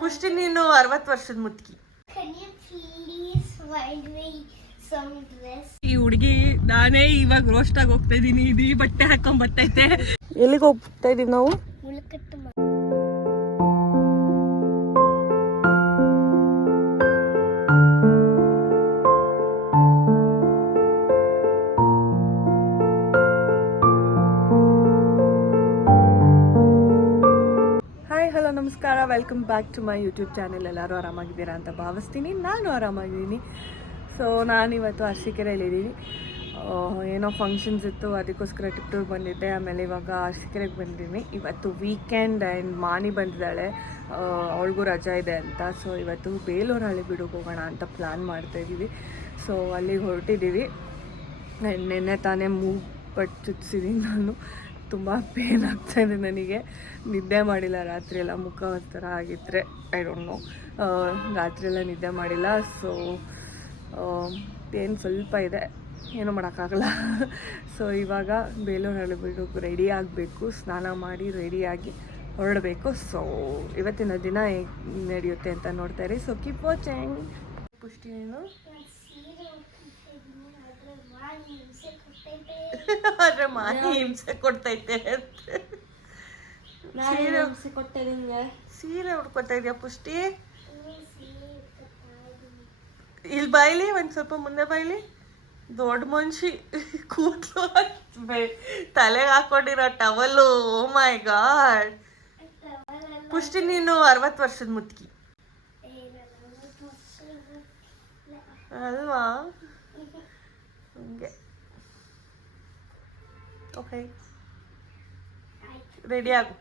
ಪುಷ್ಟಿ ನೀನು 60 ವರ್ಷದ ಮುತ್ಕಿ. ಈ ಹುಡುಗಿ ನಾನೇ ಇವಾಗ ರೋಸ್ಟ್ ಆಗಿ ಹೋಗ್ತಾ ಇದೀನಿ. ಇದು ಈ ಬಟ್ಟೆ ಹಾಕೊಂಡ್ ಬರ್ತೈತೆ. ಎಲ್ಲಿಗೆ ಹೋಗ್ತಾ ಇದೀವಿ ನಾವು? ನಮಸ್ಕಾರ, welcome back to my YouTube channel. ಎಲ್ಲರೂ ಆರಾಮಾಗಿದ್ದೀರಾ ಅಂತ ಭಾವಿಸ್ತೀನಿ. ನಾನು ಆರಾಮಾಗಿದ್ದೀನಿ. ಸೊ ನಾನಿವತ್ತು ಅರಸೀಕೆರೆಯಲ್ಲಿದ್ದೀನಿ. ಏನೋ ಫಂಕ್ಷನ್ಸ್ ಇತ್ತು, ಅದಕ್ಕೋಸ್ಕರ ಟಿಪ್ಟೂರ್ ಬಂದಿದ್ದೆ. ಆಮೇಲೆ ಇವಾಗ ಅರಸೀಕೆರೆಗೆ ಬಂದಿದ್ದೀನಿ. ಇವತ್ತು ವೀಕೆಂಡ್ ಆ್ಯಂಡ್ ಮಾನಿ ಬಂದಿದ್ದಾಳೆ, ಅವಳಿಗೂ ರಜಾ ಇದೆ ಅಂತ. ಸೊ ಇವತ್ತು ಬೇಲೂರು ಹಳೆಬೀಡಿಗೆ ಹೋಗೋಣ ಅಂತ ಪ್ಲ್ಯಾನ್ ಮಾಡ್ತಾಯಿದ್ದೀವಿ. ಸೊ ಅಲ್ಲಿಗೆ ಹೊರಟಿದ್ದೀವಿ. ನೆನ್ನೆ ತಾನೇ ಮೂಗು ಚುಚ್ಚಿದ್ದೀನಿ ನಾನು. ತುಂಬ ಪೇನ್ ಆಗ್ತಾಯಿದೆ ನನಗೆ. ನಿದ್ದೆ ಮಾಡಿಲ್ಲ ರಾತ್ರಿ ಎಲ್ಲ, ಮುಖ ಒಂಥರ ಆಗಿದ್ದರೆ ಐ ಡೋಂಟ್ ನೋ. ರಾತ್ರಿಯೆಲ್ಲ ನಿದ್ದೆ ಮಾಡಿಲ್ಲ. ಸೊ ಪೇನ್ ಸ್ವಲ್ಪ ಇದೆ, ಏನೂ ಮಾಡೋಕ್ಕಾಗಲ್ಲ. ಸೊ ಇವಾಗ ಬೇಲೂರು ಹಳೆಬೀಡಿಗೆ ರೆಡಿ ಆಗಬೇಕು, ಸ್ನಾನ ಮಾಡಿ ರೆಡಿಯಾಗಿ ಹೊರಡಬೇಕು. ಸೊ ಇವತ್ತಿನ ದಿನ ಹೇಗೆ ನಡೆಯುತ್ತೆ ಅಂತ ನೋಡ್ತಾಯಿರಿ. So keep watching. ಪುಷ್ಟಿ ಏನು ಆದ್ರೆ ಮಾನಿ ಹಿಂಸೆ ಕೊಡ್ತೈತೆ. ಸೀರೆ ಉಡ್ಕೊತಾ ಇದೆಯಾ ಪುಷ್ಟಿ? ಇಲ್ಲಿ ಬಾಯ್ಲಿ, ಒಂದ್ ಸ್ವಲ್ಪ ಮುಂದೆ ಬಾಯ್ಲಿ. ದೊಡ್ಡ ಮನುಷ್ಯ ಕೂತ್ಲು, ತಲೆಗೆ ಹಾಕೊಂಡಿರೋ ಟವಲ್ಲು. ಓ ಮೈ ಗಾಡ್. ಪುಷ್ಟಿ ನೀನು 60 ವರ್ಷದ ಮುತ್ಕಿ ಅಲ್ವಾ? ಹಂಗೆ. ಓಕೆ, ರೆಡಿ ಆಗು.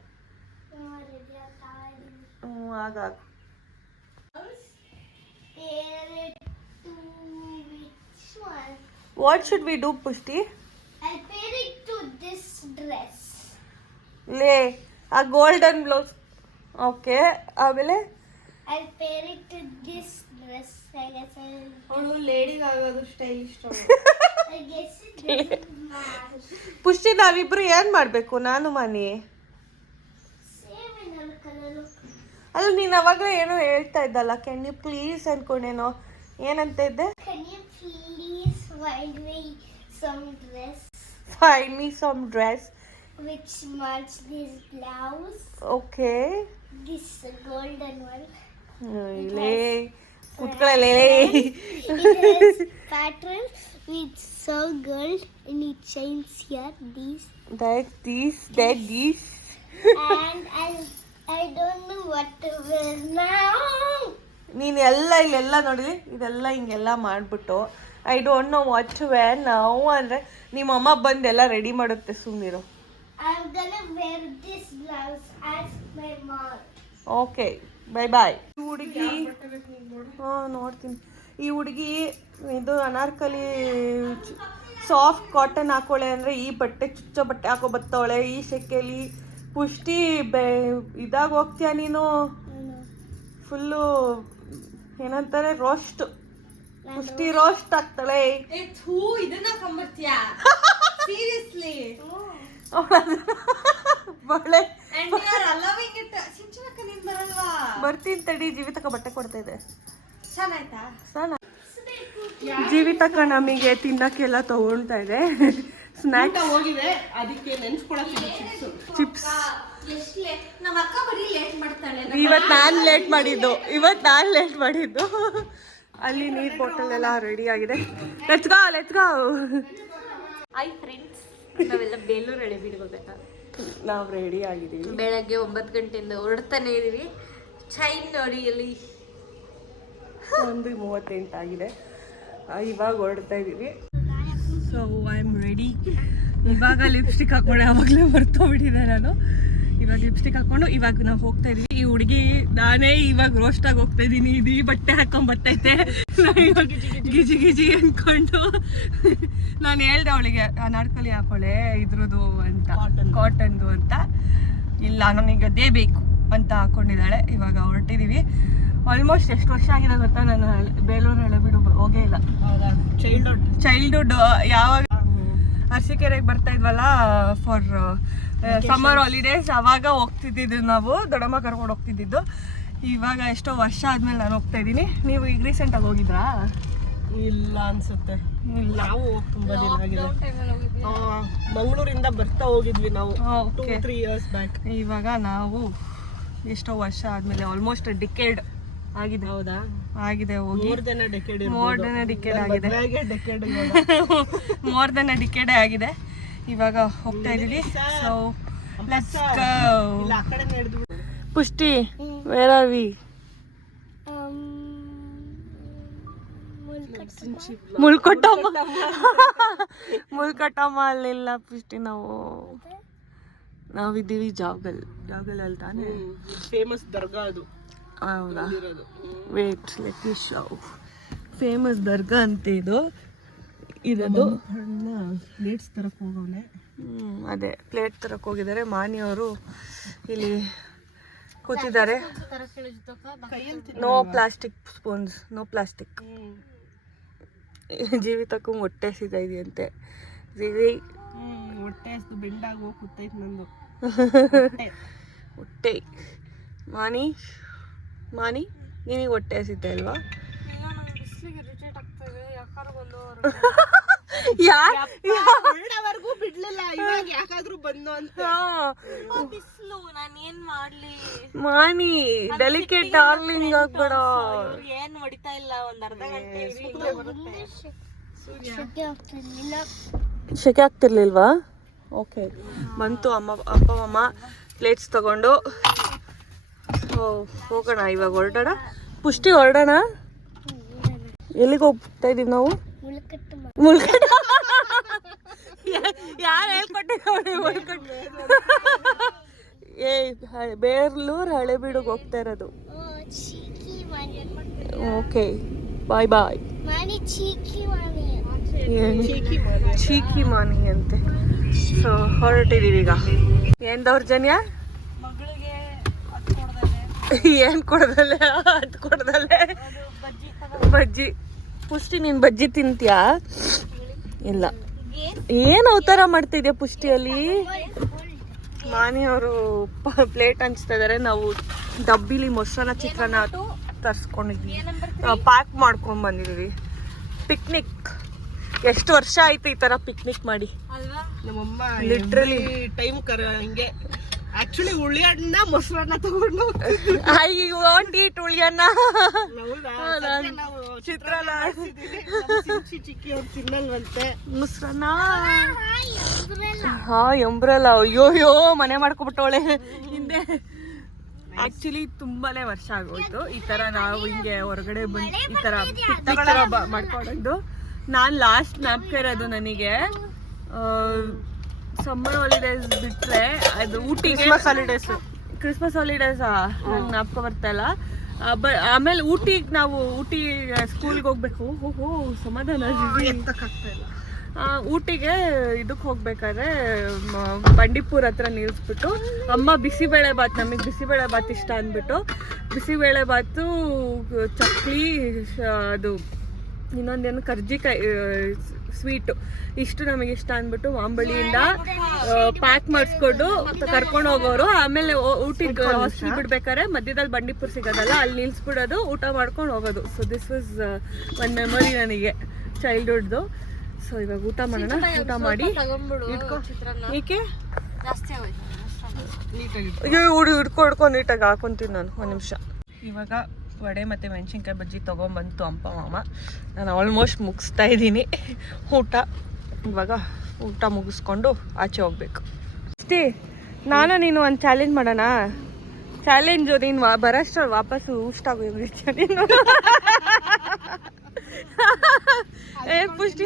ಆಗಾಗು. What should we do, Pushti? I'll pair it to this dress. ಲೇ ಆ ಗೋಲ್ಡನ್ ಬ್ಲೌಸ್. ಓಕೆ, ಆಮೇಲೆ I'll pair it to this dress. I guess ಅವಳು ಲೇಡಿಗೆ ಆಗೋದು ಸ್ಟೈಲಿಶ್. I guess it ಪುಷ್ಟಿ ನಾವಿಬ್ರು ಏನ್ ಮಾಡ್ಬೇಕು? ನಾನು ಮಾನಿ same in all color. ಅಲ್ಲ, ನೀನು ಅವಾಗಲೇ ಏನೋ ಹೇಳ್ತಾ ಇದ್ದಲ್ಲ, ಕ್ಯಾನ್ ಯು ಪ್ಲೀಸ್ ಅನ್ಕೊಂಡೇನೋ, ಏನಂತ ಇದ್ದೆ? Can you please find me some dress find me some dress which match this blouse? Okay. This golden one. ಲೇ ಕುತ್ಕೊಳ್ಳಲೇ. It has pattern with some gold and it shines here. These and I don't know what to wear now. ನೀನು ಎಲ್ಲ ಇಲ್ಲೆಲ್ಲ ನೋಡಿದ್ರಿ, ಇದೆಲ್ಲ ಹಿಂಗೆಲ್ಲ ಮಾಡಿಬಿಟ್ಟು I don't know what to wear ನಾವು ಅಂದರೆ ನಿಮ್ಮಮ್ಮ ಬಂದೆಲ್ಲ ರೆಡಿ ಮಾಡುತ್ತೆ. ಸುಮ್ಮನಿರು. I'm gonna wear this blouse as my mom. Okay, bye bye. ಈ ಹುಡುಗಿ ನೋಡ್ತೀನಿ. ಈ ಹುಡುಗಿ ಇದು ಅನಾರ್ಕಲಿ ಸಾಫ್ಟ್ ಕಾಟನ್ ಹಾಕೊಳ್ಳೆ ಅಂದರೆ ಈ ಬಟ್ಟೆ ಚುಚ್ಚೋ ಬಟ್ಟೆ ಹಾಕೋ ಬತ್ತವಳೆ ಈ ಸೆಕೆಲಿ. ಪುಷ್ಟಿ ಇದಾಗ ಹೋಗ್ತೀಯ ನೀನು, ಫುಲ್ಲು ಏನಂತಾರೆ ರೋಸ್ಟ್. ಪುಷ್ಟಿ ರೋಸ್ಟ್ ಆಗ್ತಾಳೆ. ಇದನ್ನ ಕಂಬರ್ತೀಯ ಸೀರಿಯಸ್ಲಿ? ಬಳೆ ಬರ್ತೀನಿ ತಡಿ. ಜೀವಿತಕ್ಕ ಬಟ್ಟೆ ಕೊಡ್ತಾ ಇದೆ. ಚೆನ್ನಾಯ್ತಾ? ಜೀವಿತಕ್ಕ ನಮಗೆ ತಿನ್ನಕ್ಕೆಲ್ಲ ತಗೊಳ್ತಾ ಇದೆ. ಸ್ನ್ಯಾಕ್ಸ್ ಹೋಗಿದೆ, ಅದಕ್ಕೆ ನೆನ್ಸ್ಕೊಳಕ್ಕೆ ಚಿಪ್ಸ್. ನಮ್ಮ ಅಕ್ಕ ಬರೀ ಲೇಟ್ ಮಾಡ್ತಾಳೆ. ಇವತ್ತು ನಾನು ಲೇಟ್ ಮಾಡಿದ್ದು. ಅಲ್ಲಿ ನೀರು ಬಾಟಲ್ ಎಲ್ಲ ರೆಡಿ ಆಗಿದೆ. Let's go. ಹಾಯ್ ಫ್ರೆಂಡ್ಸ್, ನಾವೆಲ್ಲ ಬೇಲೂರು ಹಳೆಬೀಡಿಗೆ ಹೋಗ್ಬೇಕಾ? ನಾವು ರೆಡಿ ಆಗಿದ್ದೀವಿ. ಬೆಳಗ್ಗೆ 9 ಗಂಟೆಯಿಂದ ಹೊರಡ್ತಾನೆ ಇದೀವಿ. ಚೈನ್ ನೋಡಿ ಅಲ್ಲಿ 1:38 ಆಗಿದೆ. ಇವಾಗ ಹೊರಡ್ತಾ ಇದ್ದೀವಿ. So I am ready. ಇವಾಗ ಲಿಪ್ಸ್ಟಿಕ್ ಹಾಕೊಂಡೆ, ಆವಾಗಲೇ ಬರ್ತೋಗ್ಬಿಟ್ಟಿದೆ ನಾನು. ಇವಾಗ ಲಿಪ್ಸ್ಟಿಕ್ ಹಾಕೊಂಡು ಇವಾಗ ನಾವು ಹೋಗ್ತಾ ಇದೀವಿ. ಈ ಹುಡುಗಿ ನಾನೇ ಇವಾಗ ರೋಸ್ಟ್ ಆಗಿ ಹೋಗ್ತಾ ಇದ್ದೀನಿ. ಇದು ಈ ಬಟ್ಟೆ ಹಾಕೊಂಡ್ ಬರ್ತೈತೆ. ಇವಾಗ ಗಿಜಿ ಅನ್ಕೊಂಡು ನಾನು ಹೇಳ್ದೆ ಅವಳಿಗೆ ಅನಾರ್ಕಲಿ ಹಾಕೊಳ್ಳೆ ಇದ್ರದ್ದು ಅಂತ, ಕಾಟನ್ದು ಅಂತ. ಇಲ್ಲ, ನನಗೆ ಅದೇ ಬೇಕು ಅಂತ ಹಾಕೊಂಡಿದ್ದಾಳೆ. ಇವಾಗ ಹೊರಟಿದ್ದೀವಿ. ಆಲ್ಮೋಸ್ಟ್ ಎಷ್ಟು ವರ್ಷ ಆಗಿದೆ ಗೊತ್ತಾ, ನಾನು ಬೇಲೂರು ಹಳೆಬೀಡು ಹೋಗೇ ಇಲ್ಲ. ಚೈಲ್ಡ್ಹುಡ್ ಯಾವಾಗ ಅರಸೀಕೆರೆಗೆ ಬರ್ತಾ ಇದ್ವಲ್ಲ ಫಾರ್ ಸಮ್ಮರ್ ಹಾಲಿಡೇಸ್, ಅವಾಗ ಹೋಗ್ತಿದ್ದಿದ್ದು ನಾವು. ದೊಡ್ಡಮ್ಮ ಕರ್ಕೊಂಡು ಹೋಗ್ತಿದ್ದಿದ್ದು. ಇವಾಗ ಎಷ್ಟೋ ವರ್ಷ ಆದ್ಮೇಲೆ ನಾನು ಹೋಗ್ತಾ ಇದ್ದೀನಿ. ನೀವು ಈಗ ರೀಸೆಂಟಾಗಿ ಹೋಗಿದ್ರಾ? ಇಲ್ಲ ಅನ್ಸುತ್ತೆ. ಇಲ್ಲ. ನಾವು ತುಂಬಾ ದಿನ ಆಗಿದೆ. ಮಂಗಳೂರಿಂದ ಬರ್ತಾ ಹೋಗಿದ್ವಿ ನಾವು ಓಕೆ. 2-3 years back. ಇವಾಗ ನಾವು ಎಷ್ಟೋ ವರ್ಷ ಆದ್ಮೇಲೆ ಆಲ್ಮೋಸ್ಟ್ ಡಿಕೇಡ್ ಆಗಿದೆ. ಹೌದಾ? ಆಗಿದೆ ಹೋಗಿ. ಮೋರ್ ದೆನ್ ಅ ಡೆಕೆಡ್ ಮೋರ್ ದೆನ್ ಡಿಕೇಡ್ ಆಗಿದೆ. ಡೆಕೆಡ್ ಮೋರ್ ದೆನ್ ಡಿಕೇಡ್ ಆಗಿದೆ. ಇವಾಗ ಹೋಗ್ತಾ ಇದೀವಿ. So let's go. ಇಲ್ಲ ಆ ಕಡೆ ನಡೆದು ಪುಷ್ಟಿ, ವೇರ್ ಆರ್ ವಿ? ಮುಲ್ಕೊಟ್ಟಮ್ಮ. ಮುಲ್ಕೊಟ್ಟಮ್ಮ ಅಲ್ಲಿಲ್ಲ ಪುಷ್ಟಿ. ನಾವಿದ್ದೀವಿ ಜಾಗಲ್ ಅಲ್ಲಿ ತಾನೇ. ಫೇಮಸ್ ದರ್ಗಾ ಅದು. ಹೌದಾ? ಇರೋದು. Wait let me show. Famous ದರ್ಗಾ ಅಂತ ಇದದು. ಪ್ಲೇಟ್ಸ್ ತರಕ್ ಹೋಗೋನೆ. ಅದೇ ಪ್ಲೇಟ್ ತರಕ್ ಹೋಗಿದ್ದಾರೆ. ಮಾನಿಯವರು ಇಲ್ಲಿ ಕೂತಿದ್ದಾರೆ. No plastic spoons, no plastic. ಜೀವಿತಕ್ಕೂ ಹೊಟ್ಟೆ ಸಿಗ್ತಾ ಇದೆಯಂತೆ. ಹೊಟ್ಟೆ ಅಷ್ಟು ಬೆಂಡಾಗಿ ಹೋಗಿ ಕೂತೈತೆ ನಂದು ಹೊಟ್ಟೆ. ಮಾನಿ ನಿನಗೆ ಹೊಟ್ಟೆ ಹಸಿತಾ ಇಲ್ವಾ? ಹೊರಡವರೆಗೂ ಬಿಡ್ಲಿಲ್ಲ. ಇವಾಗ ಯಾಕಾದ್ರೂ ಬಂದು ಅಂತ ಬಿಸಿಲು ನಾನು ಏನ್ ಮಾಡ್ಲಿ? ಮಾನಿ ಡೆಲಿಕೇಟ್ ಡಾರ್ಲಿಂಗ್ ಆಗ್ಬೇಡ. ಏನ್ ಹೊಡಿತಾ ಇಲ್ಲ, ಒಂದ್ ಅರ್ಧ ಗಂಟೆ ಶೆಕೆ ಆಗ್ತಿರ್ಲಿಲ್ವಾ? ಓಕೆ. ಬಂತು ಅಪ್ಪ ಅಮ್ಮ ಪ್ಲೇಟ್ಸ್ ತಗೊಂಡು. ಹೋಗೋಣ ಇವಾಗ. ಹೊರಡೋಣ ಪುಷ್ಟಿ, ಹೊರಡೋಣ. ಎಲ್ಲಿಗೆ ಹೋಗ್ತಾ ಇದೀವಿ ನಾವು? ಮುಲ್ಕಟ್ಟ. ಯಾರು ಹೇಳ್ಕೊಟ್ಟಿದ್ದೀವಿ? ಬೇರ್ಲೂರ್ ಹಳೆಬೀಡಿಗೆ ಹೋಗ್ತಾ ಇರೋದು. ಓಕೆ ಬಾಯ್ ಬಾಯ್. ಚೀಕಿ ಮಾನಿ ಅಂತೆ. ಸೊ ಹೊರಟಿದೀವಿ ಈಗ. ಏನ್ ದೌರ್ಜನ್ಯ? ಏನ್ ಕೊಡ್ದಲೆ? ಅದ್ ಕೊಡ್ದಲೆ ಬಜ್ಜಿ. ಪುಷ್ಟಿ ನೀನ್ ಬಜ್ಜಿ ತಿಂತೀಯಾ? ಇಲ್ಲ. ಏನ್ ಅವತಾರ ಮಾಡ್ತಿದ್ಯಾ ಪುಷ್ಟಿಯಲ್ಲಿ? ಮಾನಿಯವರು ಪ್ಲೇಟ್ ಹಂಚ್ತಾ ಇದಾರೆ. ನಾವು ಡಬ್ಬಿಲಿ ಮೊಸರನ್ನ ಚಿತ್ರಾನ್ನ ತರ್ಸ್ಕೊಂಡಿದ್ವಿ, ಪ್ಯಾಕ್ ಮಾಡ್ಕೊಂಡ್ ಬಂದಿದೀವಿ. ಪಿಕ್ನಿಕ್. ಎಷ್ಟು ವರ್ಷ ಆಯ್ತು ಈ ತರ ಪಿಕ್ನಿಕ್ ಮಾಡಿ? ನಮ್ಮಮ್ಮ ಲಿಟ್ರಲಿ ಟೈಮ್ ಹಿಂಗೆ ಆಕ್ಚುಲಿ ಉಳ್ಳಿಯನ್ನ ಮೊಸರನ್ನ ತಗೊಂಡು ಐ ವಾಂಟ್ ಈಟ್ ಉಳ್ಳಿಯನ್ನ. ಚಿತ್ರಾನ್ನ ಚಿಕ್ಕಿ ಅವ್ರು ತಿನ್ನಲ್ವಂತೆ ಮೊಸರನ್ನ. ಹಾ ಎಂಬ್ರಲ್ಲ. ಅಯ್ಯೋಯ್ಯೋ ಮನೆ ಮಾಡ್ಕೊಬಿಟ್ಟವಳೆ ಹಿಂದೆ. ಆಕ್ಚುಲಿ ತುಂಬಾನೇ ವರ್ಷ ಆಗೋಯ್ತು ಈ ತರ ನಾವು ಹಿಂಗೆ ಹೊರಗಡೆ ಬಂದು ಈ ತರ ಮಾಡ್ಕೊಂಡು. ನಾನ್ ಲಾಸ್ಟ್ ಜ್ಞಾಪಕ ಇರೋದು ನನಗೆ ಸಮ್ಮರ್ ಹಾಲಿಡೇಸ್ ಬಿಟ್ರೆ ಅದು ಊಟಿಗೆ. ಕ್ರಿಸ್ಮಸ್ ಹಾಲಿಡೇಸ್ ನಂಗೆ ಜ್ಞಾಪಕ ಬರ್ತಾ ಇಲ್ಲ. ಆಮೇಲೆ ಊಟಿಗೆ ನಾವು ಸ್ಕೂಲ್ಗೆ ಹೋಗ್ಬೇಕು. ಓಹೋ ಸಮಾಧಾನ. ಊಟಿಗೆ ಇದಕ್ಕೆ ಹೋಗ್ಬೇಕಾದ್ರೆ ಬಂಡೀಪುರ ಹತ್ರ ನಿಲ್ಲಿಸ್ಬಿಟ್ಟು ಅಮ್ಮ ಬಿಸಿಬೇಳೆ ಬಾತ್, ನಮಗೆ ಬಿಸಿಬೇಳೆ ಬಾತ್ ಇಷ್ಟ ಅಂದ್ಬಿಟ್ಟು ಬಿಸಿಬೇಳೆ ಬಾತು, ಚಕ್ಲಿ, ಅದು ಇನ್ನೊಂದೇನು ಕರ್ಜಿಕಾಯಿ ಸ್ವೀಟು, ಇಷ್ಟು ನಮಗೆ ಇಷ್ಟ ಅಂದ್ಬಿಟ್ಟು ಮಾಂಬಳಿಯಿಂದ ಪ್ಯಾಕ್ ಮಾಡಿಸ್ಕೊಂಡು ಕರ್ಕೊಂಡು ಹೋಗೋರು. ಆಮೇಲೆ ಊಟಿಗೆ ಹಾಸ್ಟೆಲ್ ಬಿಡ್ಬೇಕಾದ್ರೆ ಮಧ್ಯದಲ್ಲಿ ಬಂಡೀಪುರ ಸಿಗೋದಲ್ಲ, ಅಲ್ಲಿ ನಿಲ್ಸ್ಬಿಡೋದು, ಊಟ ಮಾಡ್ಕೊಂಡು ಹೋಗೋದು. ಸೊ ದಿಸ್ ವಾಸ್ ಒಂದು ಮೆಮೊರಿ ನನಗೆ ಚೈಲ್ಡ್ಹುಡ್ದು. ಸೊ ಇವಾಗ ಊಟ ಮಾಡೋಣ. ಊಟ ಮಾಡಿ ಏಕೆ ಹಿಡ್ಕೊಂಡು ನೀಟಾಗಿ ಹಾಕೊಂತೀನಿ ನಾನು. ಒಂದು ನಿಮಿಷ. ಇವಾಗ ವಡೆ ಮತ್ತು ಮೆಣಸಿನ್ಕಾಯಿ ಬಜ್ಜಿ ತೊಗೊಂಬಂತು ಅಪ್ಪ ಮಾಮ. ನಾನು ಆಲ್ಮೋಸ್ಟ್ ಮುಗಿಸ್ತಾ ಇದ್ದೀನಿ ಊಟ. ಇವಾಗ ಊಟ ಮುಗಿಸ್ಕೊಂಡು ಆಚೆ ಹೋಗ್ಬೇಕು ಅಷ್ಟೇ. ನಾನು ನೀನು ಒಂದು ಚಾಲೆಂಜ್ ಮಾಡೋಣ. ಚಾಲೆಂಜು ನೀನು ಬರೋಷ್ಟ್ರಲ್ಲಿ ವಾಪಸ್ಸು ಊಷ್ಟಾಗೋಗ್ಬಿಡ್ತೀಯ ನೀನು. ಏನ್ ಪುಷ್ಟಿ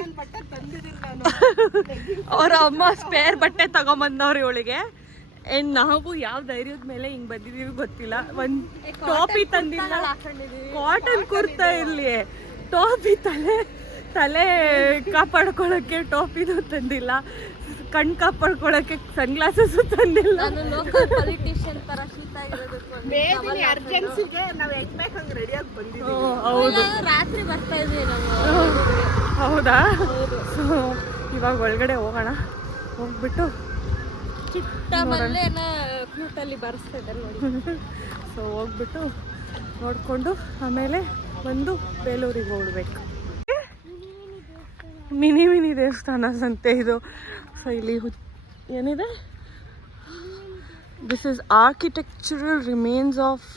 ಅವ್ರ ಅಮ್ಮ ಸ್ಪೇರ್ ಬಟ್ಟೆ ತಗೊಂಬಂದವ್ರು ಇವಳಿಗೆ. ಏನ್ ನಾವು ಯಾವ ಧೈರ್ಯದ ಮೇಲೆ ಹಿಂಗ್ ಬಂದಿದೀವಿ ಗೊತ್ತಿಲ್ಲ. ಒಂದ್ ಟಾಪಿ ತಂದಿಲ್ಲ, ಕಾಟನ್ ಕುರ್ತಾ ಇರ್ಲಿ, ಟಾಪಿ ತಲೆ ಕಾಪಾಡ್ಕೊಳಕ್ಕೆ ಟಾಪಿನೂ ತಂದಿಲ್ಲ, ಕಣ್ ಕಾಪಾಡ್ಕೊಳಕ್ಕೆ ಸನ್ ಗ್ಲಾಸಸ್ ತಂದಿಲ್ಲ. ಹೌದು, ರಾತ್ರಿ ಬರ್ತಾ ಇದ್ವಿ ನಾವು. ಹೌದಾ? ಸೊ ಇವಾಗ ಒಳಗಡೆ ಹೋಗೋಣ. ಹೋಗ್ಬಿಟ್ಟು ಚಿಟ್ಟ ಮಲ್ಲೆನ ಕ್ಯೂಟಲ್ಲಿ ಬರ್ಸ್ತಾ ಇದ್ದಾರೆ ನೋಡಿ. ಸೊ ಹೋಗ್ಬಿಟ್ಟು ನೋಡಿಕೊಂಡು ಆಮೇಲೆ ಬಂದು ಬೇಲೂರಿಗೆ ಹೋಗ್ಬೇಕು. ಮಿನಿ ಮಿನಿ ದೇವಸ್ಥಾನ ಸಂತೆ ಇದು. ಸೊ ಇಲ್ಲಿ ಏನಿದೆ, this is architectural remains of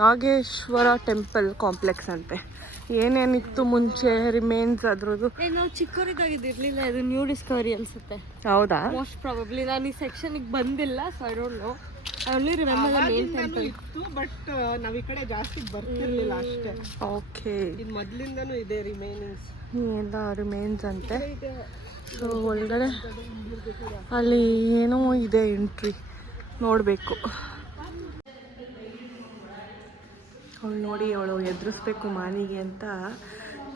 Nageshwara temple complex ಅಂತೆ. ಏನೇನಿತ್ತು ಮುಂಚೆ ರಿಮೇನ್ಸ್ ಅದ್ರದ್ದು. ನಾವು ಚಿಕ್ಕವರಿದ್ದಾಗಿದ್ದು ಇರಲಿಲ್ಲ, ಇದು ನ್ಯೂ ಡಿಸ್ಕವರಿ ಅನ್ಸುತ್ತೆ. ಹೌದಾ? ಮೋಸ್ಟ್ ಪ್ರಾಬಬ್ಲಿ ನಾನು ಈ ಸೆಕ್ಷನ್ಗೆ ಬಂದಿಲ್ಲ, so I don't no. I only remember the main temple ಇತ್ತು, ಬಟ್ ನಾವ್ ಈ ಕಡೆ ಜಾಸ್ತಿ ಬರ್ತಿರ್ಲಿಲ್ಲ ಅಷ್ಟೇ. ಓಕೆ, ಇದು ಮೊದ್ಲಿಂದನೂ ಇದೆ ರಿಮೈನಿಂಗ್ಸ್. ಎಲ್ಲ ರಿಮೇನ್ಸ್ ಅಂತೆ. ಸೊ ಒಳಗಡೆ ಅಲ್ಲಿ ಏನೋ ಇದೆ, ಎಂಟ್ರಿ ನೋಡಬೇಕು. ಅವಳು ನೋಡಿ, ಅವಳು ಎದುರಿಸ್ಬೇಕು ಮಾನಿಗೆ ಅಂತ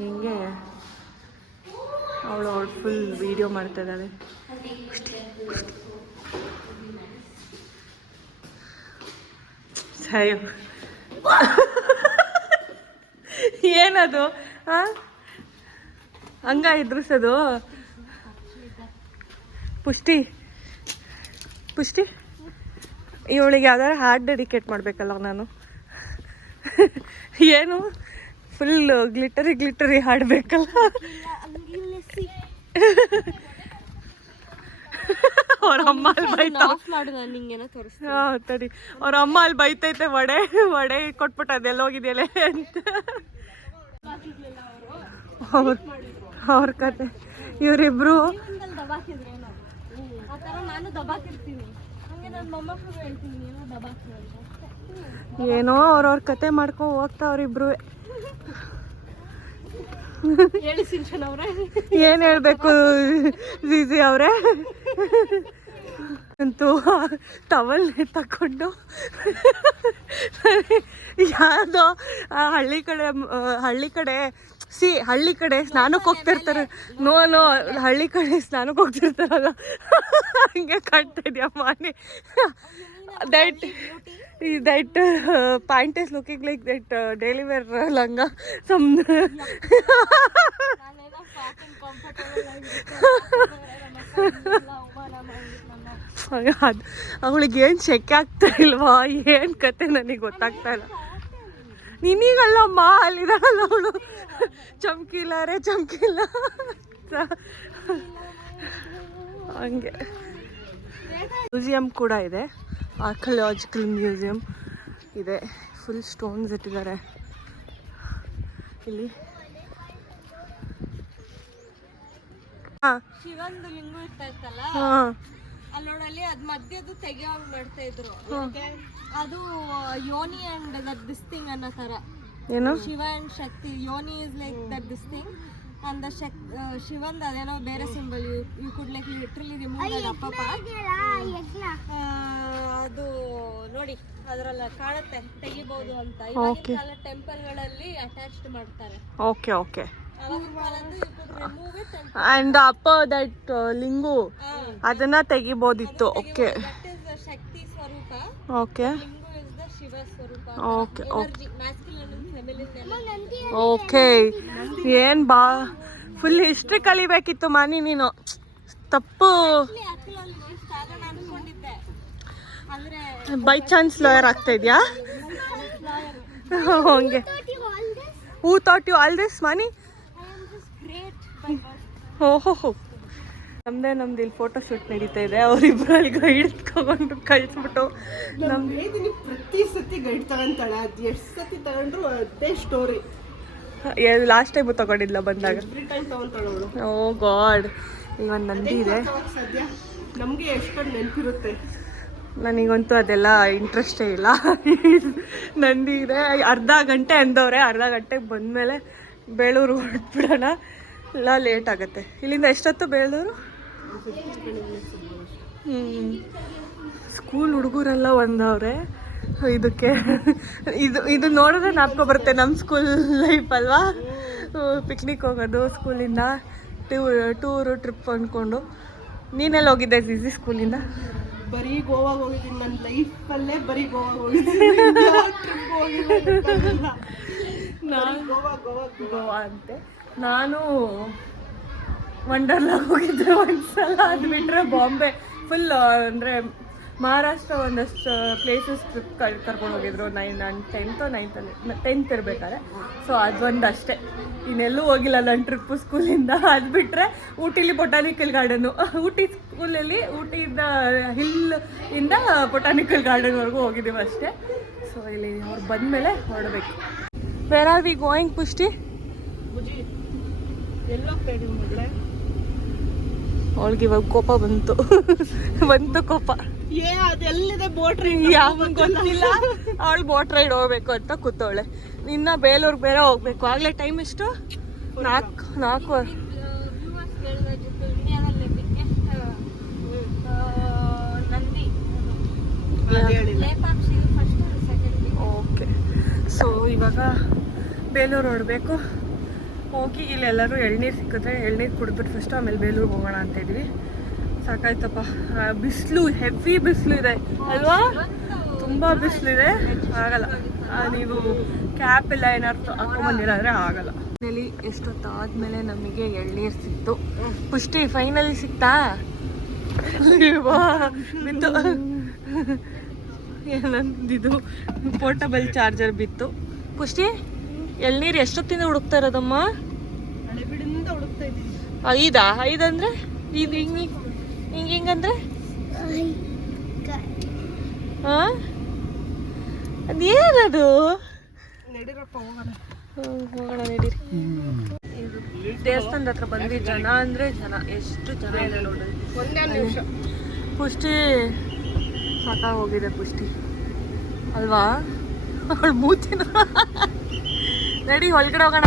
ಹಿಂಗೆ ಅವಳು ಫುಲ್ ವಿಡಿಯೋ ಮಾಡ್ತಾ ಇದ್ದಾಳೆ. ಸಾಯೋ ಏನದು ಹಂಗ ಎದುರಿಸೋದು? ಪುಷ್ಟಿ ಪುಷ್ಟಿ ಇವಳಿಗೆ ಯಾವ್ದಾರು ಹಾರ್ಟ್ ಡೆಡಿಕೇಟ್ ಮಾಡಬೇಕಲ್ಲ ನಾನು. ಏನು ಫುಲ್ ಗ್ಲಿಟರಿ ಹಾಡಬೇಕಲ್ಲ. ಅವ್ರ ಅಮ್ಮ ಅಲ್ಲಿ ತಡಿ, ಅವ್ರ ಅಮ್ಮ ಅಲ್ಲಿ ಬೈತೈತೆ, ವಡೆ ಕೊಟ್ಬಿಟ್ಟು ಅದೆಲ್ಲ ಹೋಗಿದೆಯಲ್ಲ ಅಂತ ಅವ್ರ ಕತೆ. ಇವರಿಬ್ರು ಏನೋ ಅವ್ರವ್ರ ಕತೆ ಮಾಡ್ಕೊ ಹೋಗ್ತಾ ಅವ್ರಿಬ್ರು. ಏನ್ ಹೇಳ್ಬೇಕು ಜೀಜಿ ಅವ್ರೆ? ಅಂತೂ ಟವಲ್ ತಕೊಂಡು ಯಾವುದೋ ಹಳ್ಳಿ ಕಡೆ ಸ್ನಾನಕ್ಕೆ ಹೋಗ್ತಿರ್ತಾರೆ. ನೋ ಹಳ್ಳಿ ಕಡೆ ಸ್ನಾನಕ್ಕೆ ಹೋಗ್ತಿರ್ತಾರಲ್ಲ, ಹಂಗೆ ಕಾಣ್ತಾ ಇದೆಯಾ ಮಾನಿ. that pant is looking like that daily wear langa. Some ಅವಳಿಗೆ ಏನು ಶೆಕೆ ಆಗ್ತಾ ಇಲ್ವಾ, ಏನು ಕತೆ ನನಗೆ ಗೊತ್ತಾಗ್ತಾ ಇಲ್ಲ. ನಿನಗಲ್ಲಮ್ಮ, ಅಲ್ಲಿದಾಳಲ್ಲ ಅವಳು, ಚಮಕಿಲ್ಲ ಹಂಗೆ. ಮ್ಯೂಸಿಯಂ ಕೂಡ ಇದೆ, ಆರ್ಕಿಯಾಲಜಿಕಲ್ ಮ್ಯೂಸಿಯಂ ಇದೆ. ಫುಲ್ ಸ್ಟೋನ್ಸ್ ಇಟ್ಟಿದ್ದಾರೆ ಇಲ್ಲಿ. ಶಿವಂದು ಲಿಂಗು ಇರ್ತೈತಲ್ಲ, ಅಲ್ಲೋಡಲ್ಲಿ ಅದ್ ಮಧ್ಯದ್ದು ತೆಗಿಯೋಂಗ್ ಮಾಡ್ತಾ ಇದ್ರು. ಅದು ಯೋನಿ ಅಂಡ್ ದಟ್ ದಿಸ್ ಥಿಂಗ್ ಅನ್ನೋ ತರ. ಏನು Shiva and Shakti, yoni is like that this thing and the ಶಿವಂದ್ ಅದೇನೋ ಬೇರೆ symbol. You could like literally remove that upper part. ಅದು ನೋಡಿ ಅದರಲ್ಲ ಕಾಣುತ್ತೆ, ತೆಗಿಬಹುದು ಅಂತ. ಇವಾಗಿನ ಕಾಲ ಟೆಂಪಲ್ಗಳಲ್ಲಿ ಅಟ್ಯಾಚ್ಡ್ ಮಾಡ್ತಾರೆ. Okay okay. ಅವಾಗಿನ ಕಾಲದ್ದು you could remove it and upper that linga ಅದನ್ನ ತೆಗಿಬೋದಿತ್ತು. Okay, that is the Shakti swaroop. Okay, linga is the Shiva swaroop. Okay energy, masculine and feminine. Okay, ಏನ್ ಬಾ ಫುಲ್ ಹಿಸ್ಟ್ರಿ ಕಲಿಬೇಕಿತ್ತು ಮಾನಿ ನೀನು. ತಪ್ಪು, ಬೈ ಚಾನ್ಸ್ ಲಾಯರ್ ಆಗ್ತಾ ಇದೆಯಾ? ಹಂಗೆ. ಹೂ ಥಾಟ್ ಯು ಆಲ್ ದಿಸ್ ಮಾನಿ? ಓಹೋ, ನಮ್ದು ಇಲ್ಲಿ ಫೋಟೋ ಶೂಟ್ ನಡೀತಾ ಇದೆ. ಅವರಿಬ್ಬರಲ್ಲಿ ಗೈಡ್ ತಗೊಂಡು ಕಳಿಸ್ಬಿಟ್ಟು ನಮ್ಗೆ ಪ್ರತಿ ಸತಿ ಗೈಡ್ ತಗೊಂತಾಳೆ. ಅದು ಎಷ್ಟು ಸತಿ ತಗೊಂಡ್ರು ಅದೇ ಸ್ಟೋರಿ. ಲಾಸ್ಟ್ ಟೈಮ್ ತಗೊಂಡಿದ್ಲ ಬಂದಾಗ? ಎವ್ರಿ ಟೈಮ್ ತಗೊಂತಾಳೆ ಅವಳು. ಓ ಗಾಡ್. ಈಗ ಒಂದು ನಂದಿ ಇದೆ. ಸದ್ಯ ನಮಗೆ ಎಷ್ಟೊಂದು ನೆನಪಿರುತ್ತೆ. ನನಗಂತೂ ಅದೆಲ್ಲ ಇಂಟ್ರೆಸ್ಟೇ ಇಲ್ಲ. ನಂದಿ ಇದೆ. ಅರ್ಧ ಗಂಟೆ ಅಂದವ್ರೆ, ಅರ್ಧ ಗಂಟೆಗೆ ಬಂದಮೇಲೆ ಬೇಳೂರು ಹೊರಟ್ಬಿಡೋಣ, ಇಲ್ಲ ಲೇಟ್ ಆಗುತ್ತೆ. ಇಲ್ಲಿಂದ ಎಷ್ಟೊತ್ತು ಬೇಳೂರು? ಸ್ಕೂಲ್ ಹುಡುಗರೆಲ್ಲ ಒಂದವ್ರೆ ಇದಕ್ಕೆ. ಇದು ನೋಡಿದ್ರೆ ನಾಪ್ಕೊ ಬರುತ್ತೆ ನಮ್ಮ ಸ್ಕೂಲ್ ಲೈಫ್ ಅಲ್ವಾ. ಪಿಕ್ನಿಕ್ ಹೋಗೋದು ಸ್ಕೂಲಿಂದ, ಟೂರು ಟ್ರಿಪ್ ಅಂದ್ಕೊಂಡು. ನೀನೆಲ್ಲ ಹೋಗಿದ್ದೆ ಜಿಜಿ ಸ್ಕೂಲಿಂದ? ಬರೀ ಗೋವಾಗ ಹೋಗಿದ್ದೀನಿ ನನ್ನ ಲೈಫಲ್ಲೇ. ಬರೀ ಗೋವಾಗ ಹೋಗಿದ್ದೀನಿ, ಟ್ರಿಪ್ ಹೋಗಿಲ್ಲ. ನಾನು ಗೋವಾ ಅಂತೆ. ನಾನು ವಂಡರ್ಲಾ ಹೋಗಿದ್ದೆ ಒಂದ್ಸಲ. ಅದು ಬಿಟ್ಟರೆ ಬಾಂಬೆ ಫುಲ್ ಅಂದರೆ ಮಹಾರಾಷ್ಟ್ರ ಒಂದಷ್ಟು ಪ್ಲೇಸಸ್ ಟ್ರಿಪ್ ಕರ್ಕೊಂಡು ಹೋಗಿದ್ರು ನಾನು 10th ಇರ್ಬೇಕಾದ್ರೆ. ಸೊ ಅದೊಂದು ಅಷ್ಟೇ, ಇನ್ನೆಲ್ಲೂ ಹೋಗಿಲ್ಲ ನಾನು ಟ್ರಿಪ್ಪು ಸ್ಕೂಲಿಂದ. ಅದು ಬಿಟ್ಟರೆ ಊಟಿಲಿ ಬೊಟಾನಿಕಲ್ ಗಾರ್ಡನ್ನು, ಊಟಿ ಸ್ಕೂಲಲ್ಲಿ ಊಟಿಯಿಂದ ಇಂದ ಬೊಟಾನಿಕಲ್ ಗಾರ್ಡನ್ವರೆಗೂ ಹೋಗಿದ್ದೀವಿ ಅಷ್ಟೇ. ಸೊ ಇಲ್ಲಿ ಅವ್ರು ಬಂದಮೇಲೆ ಹೊರಡಬೇಕು. ವೇರ್ ಆರ್ ವಿ ಗೋಯಿಂಗ್ ಪುಷ್ಟಿ? ಬುಜಿ ಎಲ್ಲೋಗ್ತಾ ಇದೀವಿ ಮಗಳೇ? ಅವಳಿಗೆ ಇವಾಗ ಕೋಪ ಬಂತು ಕೋಪ. ಅದೆಲ್ಲಿದೆ ಬೋಟ್ ರೈಡ್? ಯಾವ ಗೊತ್ತಿಲ್ಲ, ಅವಳು ಬೋಟ್ ರೈಡ್ ಹೋಗ್ಬೇಕು ಅಂತ ಕೂತವಳೆ. ಇನ್ನ ಬೇಲೂರ್ಗೆ ಬೇರೆ ಹೋಗ್ಬೇಕು. ಆಗ್ಲೇ ಟೈಮ್ ಎಷ್ಟು? 4 ಇಂಡಿಯಾದಲ್ಲಿ biggest Nandi Lepakshi first second. Okay, so ಇವಾಗ ಬೇಲೂರು ಹೊರಡಬೇಕು. ಹೋಗಿ ಇಲ್ಲೆಲ್ಲರೂ ಎಳ್ನೀರು ಸಿಕ್ಕಿದ್ರೆ ಎಳ್ನೀರು ಕುಡಿದ್ಬಿಟ್ಟು ಫಸ್ಟು ಆಮೇಲೆ ಬೇಲೂರಿಗೆ ಹೋಗೋಣ ಅಂತ ಇದ್ವಿ. ಸಾಕಾಯ್ತಪ್ಪ, ಬಿಸಿಲು, ಹೆವಿ ಬಿಸಿಲು ಇದೆ ಅಲ್ವಾ? ತುಂಬ ಬಿಸಿಲಿದೆ, ಆಗಲ್ಲ. ನೀವು ಕ್ಯಾಪ್ ಎಲ್ಲ ಏನಾದ್ರು ಹಾಕೊಂಬಂದಿರಾದ್ರೆ ಆಗಲ್ಲ. ಫೈನಲಿ ಎಷ್ಟೊತ್ತಾದ್ಮೇಲೆ ನಮಗೆ ಎಳ್ನೀರು ಸಿಕ್ತು. ಪುಷ್ಟಿ ಫೈನಲಿ ಸಿಕ್ತಾ? ಬಿತ್ತು ಏನಂದಿದು ಪೋರ್ಟಬಲ್ ಚಾರ್ಜರ್ ಬಿತ್ತು. ಪುಷ್ಟಿ ಎಳ್ನೀರು ಎಷ್ಟೊತ್ತಿಂದ ಹುಡುಕ್ತಾ ಇರೋದಮ್ಮ? ಹಳೆಬಿಡಿಂದ ಹುಡುಕ್ತಾ ಇದ್ದೀವಿ. 5 ಅಂದರೆ ಇದು ಹಿಂಗಂದ್ರೆ ಹಾಂ, ಅದೇನದು? ನಡೀರಪ್ಪ ಹೋಗೋಣ. ಹೋಗೋಣ ನಡೀರಿ. ದೇವಸ್ಥಾನದ ಹತ್ರ ಬಂದ್ವಿ. ಜನ ಅಂದರೆ ಜನ, ಎಷ್ಟು ಜನ ಇದೆ ನೋಡ್ರಿ. ಒಂದೇ ನಿಮಿಷ. ಪುಷ್ಟಿ ಸಾಕಾಗೋಗಿದೆ ಪುಷ್ಟಿ ಅಲ್ವಾ? ಅವಳು ಮೂತಿನ ನಡಿ ಒಳಗಡೆ ಹೋಗೋಣ.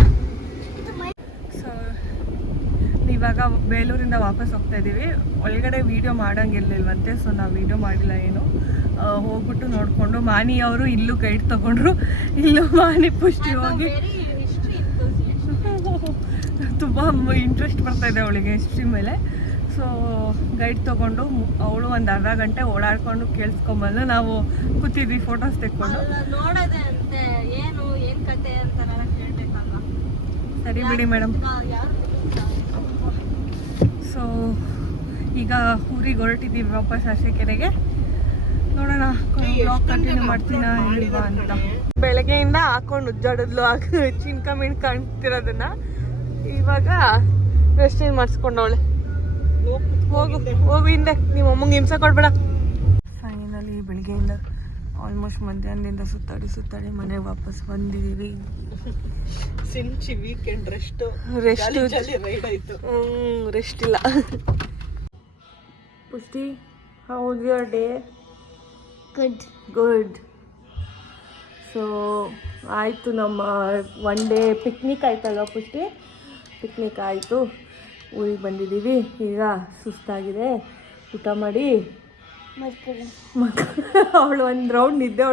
ಸೊ ಇವಾಗ ಬೇಲೂರಿಂದ ವಾಪಸ್ ಹೋಗ್ತಾ ಇದ್ದೀವಿ. ಒಳಗಡೆ ವೀಡಿಯೋ ಮಾಡೋಂಗಿರ್ಲಿಲ್ವಂತೆ, ಸೊ ನಾವು ವೀಡಿಯೋ ಮಾಡಿಲ್ಲ ಏನು. ಹೋಗ್ಬಿಟ್ಟು ನೋಡಿಕೊಂಡು ಮಾನಿ ಅವರು ಇಲ್ಲೂ ಗೈಡ್ ತೊಗೊಂಡ್ರು. ಇಲ್ಲೂ ಮಾನಿ ಪುಷ್ಟಿ ಹೋಗಿ ತುಂಬ ಇಂಟ್ರೆಸ್ಟ್ ಬರ್ತಾಯಿದೆ ಅವಳಿಗೆ ಹಿಸ್ಟ್ರಿ ಮೇಲೆ. ಸೊ ಗೈಡ್ ತೊಗೊಂಡು ಅವಳು ಒಂದು ಅರ್ಧ ಗಂಟೆ ಓಡಾಡ್ಕೊಂಡು ಕೇಳಿಸ್ಕೊಂಬಂದು ನಾವು ಕೂತಿದ್ವಿ ಫೋಟೋಸ್ ತೆಕ್ಕೊಂಡು. ನೋಡೋದೆ ಅಂತೆ, ಏನು ಕತೆ ಅಂತ ಹೇಳ್ಬೇಕಲ್ಲ. ಸರಿ ಬಿಡಿ ಮೇಡಮ್. ಸೊ ಈಗ ಊರಿಗೆ ಹೊರಟಿದ್ದೀವಿ ವಾಪಸ್ ಅರಸೀಕೆರೆಗೆ. ನೋಡೋಣ ಬ್ಲಾಗ್ ಕಂಟಿನ್ಯೂ ಮಾಡ್ತೀನಾ ಇಲ್ವಾ ಅಂತ. ಬೆಳಗ್ಗೆಯಿಂದ ಹಾಕೊಂಡು ಉಜ್ಜಾಡಿದ್ಲು ಚಿನ್ಕ ಮಿಣ್ಕ ಕಾಣ್ತಿರೋದನ್ನ. ಇವಾಗ ರೆಸ್ಟಿಂಗ್ ಮಾಡಿಸ್ಕೊಂಡವಳೆ. ಹೋಗು ಹಿಂದೆ, ನಿಮ್ಮ ಅಮ್ಮಂಗೆ ಹಿಂಸೆ ಕೊಡ್ಬೇಡ. ಫೈನಲಿ ಬೆಳಗ್ಗೆಯಿಂದ ಆಲ್ಮೋಸ್ಟ್ ಮಧ್ಯಾಹ್ನದಿಂದ ಸುತ್ತಾಡಿ ಮನೆಗೆ ವಾಪಸ್ ಬಂದಿದ್ದೀವಿ. ಸಿಂಚಿ ವೀಕೆಂಡ್ ರೆಸ್ಟ್ ರೈಡ್ ಆಯ್ತು. ರೆಸ್ಟ್ ಇಲ್ಲ. ಪುಷ್ಟಿ, how was your day? Good. So ಆಯಿತು, ನಮ್ಮ ಒನ್ ಡೇ ಪಿಕ್ನಿಕ್ ಆಯ್ತಲ್ವ ಪುಷ್ಟಿ? ಪಿಕ್ನಿಕ್ ಆಯಿತು, ಊರಿಗೆ ಬಂದಿದ್ದೀವಿ. ಈಗ ಸುಸ್ತಾಗಿದೆ, ಊಟ ಮಾಡಿ ಅವಳು ಒಂದು ರೌಂಡ್ ನಿದ್ದೆ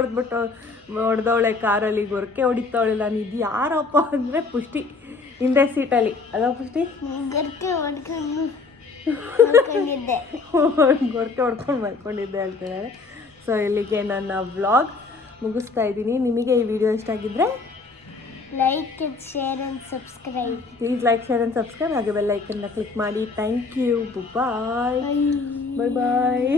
ಹೊಡೆದವಳೆ ಕಾರಲ್ಲಿ. ಗೊರಕೆ ಹೊಡಿತಾವಳೆ. ನಾನು ಇದು ಯಾರಪ್ಪ ಅಂದರೆ ಪುಷ್ಟಿ ಹಿಂದೆ ಸೀಟಲ್ಲಿ ಅಲ್ವಾ ಪುಷ್ಟಿ? ಗೊರಕೆ ಹೊಡ್ಕೊಂಡು ಮಲ್ಕೊಂಡಿದ್ದೆ ಹೇಳ್ತಿದ್ದಾರೆ. ಸೊ ಇಲ್ಲಿಗೆ ನನ್ನ ವ್ಲಾಗ್ ಮುಗಿಸ್ತಾ ಇದ್ದೀನಿ. ನಿಮಗೆ ಈ ವಿಡಿಯೋ ಇಷ್ಟ ಆಗಿದ್ದರೆ like and share and subscribe. Please like, share and subscribe. ಹಾಗೆ ಬೆಲ್ ಐಕನ್ನ ಕ್ಲಿಕ್ ಮಾಡಿ. Thank you. Bye bye.